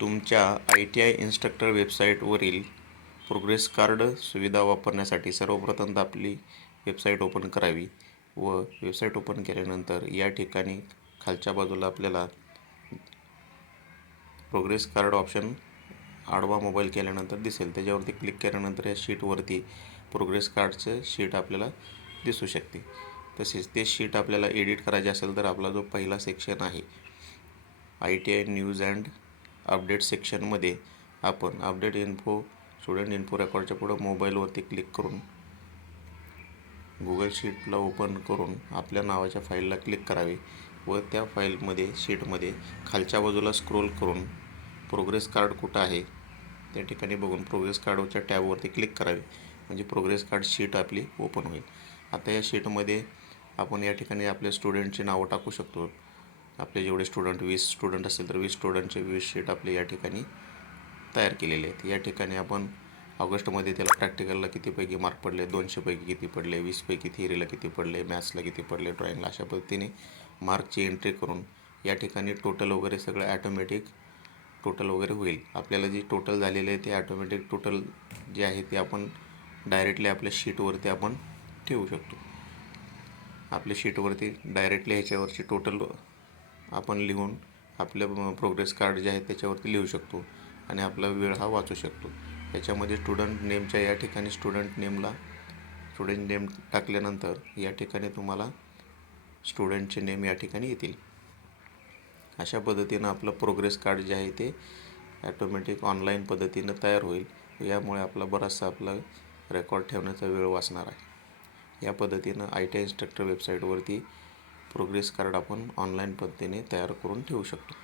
तुमच्या ITI instructor वेबसाईटवरील progress card सुविधा वापरण्यासाठी सर्वप्रथम आपली वेबसाईट ओपन करावी व वेबसाईट ओपन केल्यानंतर या ठिकाणी खालच्या बाजूला आपल्याला प्रोग्रेस कार्ड ऑप्शन आडवा मोबाईल केल्यानंतर दिसेल. त्याच्यावरती क्लिक केल्यानंतर या शीटवरती प्रोग्रेस कार्डचं शीट आपल्याला दिसू शकते. तसेच ते शीट आपल्याला एडिट करायचे असेल तर आपला जो पहिला सेक्शन आहे ITI न्यूज अँड अपडेट सेक्शनमध्ये आपण अपडेट इन्फो स्टुडंट इन्फो रेकॉर्डच्या पुढं मोबाईलवरती क्लिक करून गुगल शीटला ओपन करून आपल्या नावाच्या फाईलला क्लिक करावे व त्या फाईलमध्ये शीटमध्ये खालच्या बाजूला स्क्रोल करून प्रोग्रेस कार्ड कुठं आहे त्या ठिकाणी बघून प्रोग्रेस कार्डच्या टॅबवरती क्लिक करावे, म्हणजे प्रोग्रेस कार्ड शीट आपली ओपन होईल. आता या शीटमध्ये आपण या ठिकाणी आपल्या स्टुडंटची नावं टाकू शकतो. आपले जेवढे स्टुडंट 20 स्टुडंट असेल तर 20 स्टुडंटचे 20 शीट आपले या ठिकाणी तयार केलेले आहेत. या ठिकाणी आपण ऑगस्टमध्ये त्याला प्रॅक्टिकलला कितीपैकी मार्क पडले, 200पैकी किती पडले, 20पैकी थिअरीला किती पडले, मॅथ्सला किती पडले, ड्रॉईंगला, अशा पद्धतीने मार्कची एंट्री करून या ठिकाणी टोटल वगैरे सगळं ॲटोमॅटिक टोटल वगैरे होईल. आपल्याला जी टोटल झालेले आहे ते ॲटोमॅटिक टोटल जे आहे ते आपण डायरेक्टली आपल्या शीटवरती आपण ठेवू शकतो. आपल्या शीटवरती डायरेक्टली ह्याच्यावरची टोटल आपण लिहून आपल्या प्रोग्रेस कार्ड जे आहे त्याच्यावरती लिहू शकतो आणि आपला वेळ हा वाचू शकतो. याच्यामध्ये स्टुडंट नेमच्या या ठिकाणी स्टुडंट नेम टाकल्यानंतर या ठिकाणी तुम्हाला स्टुडंटचे नेम या ठिकाणी येतील. अशा पद्धतीनं आपलं प्रोग्रेस कार्ड जे आहे ते ॲटोमॅटिक ऑनलाईन पद्धतीनं तयार होईल. यामुळे आपला बराचसा आपला रेकॉर्ड ठेवण्याचा वेळ वाचणार आहे. या पद्धतीनं ITI इन्स्ट्रक्टर वेबसाईटवरती प्रोग्रेस कार्ड आपण ऑनलाईन पद्धतीने तयार करून ठेवू शकतो.